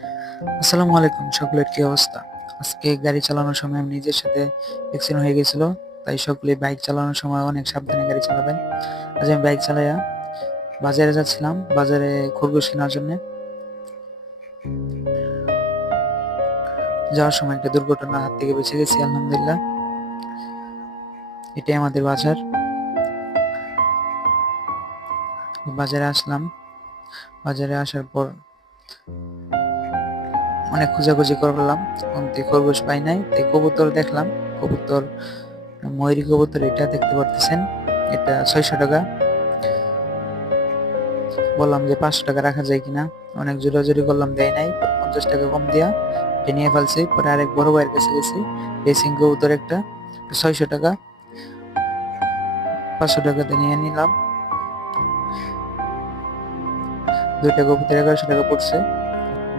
আসসালামু আলাইকুম, সকলের কি অবস্থা? আজকে গাড়ি চালানোর সময় আমি নিজের সাথে অ্যাক্সিডেন্ট হয়ে গেছিল। তাই সকলে বাইক চালানোর সময় অনেক সাবধানে গাড়ি চালাবেন। আজ আমি বাইক চালাইয়া বাজারে যাচ্ছিলাম, বাজারে খরগোশ কেনার জন্য। যাওয়ার সময় একটা দুর্ঘটনার হাত থেকে বেঁচে গেছি, আলহামদুলিল্লাহ। এটাই আমাদের বাজার। বাজারে আসলাম, বাজারে আসার পর অনেক খোঁজাখুঁজি করলাম, কিন্তু খরগোশ পাই নাই। তাই কবুতর দেখলাম, কবুতর, ময়ূরী কবুতর, এটা দেখতে পারতেছেন, এটা 600 টাকা। বললাম যে 500 টাকা রাখা যায় কিনা। অনেক জোরাজুরি করলাম, দেয় নাই। 50 টাকা কম দিয়া এটা নিয়ে ফেলছি। পরে আরেক বড় ভাইয়ের কাছে গেছি, রেসিং কবুতর একটা, 600 টাকা, 500 টাকাতে নিয়ে নিলাম। দুইটা কবুতর 1100 টাকা পড়ছে।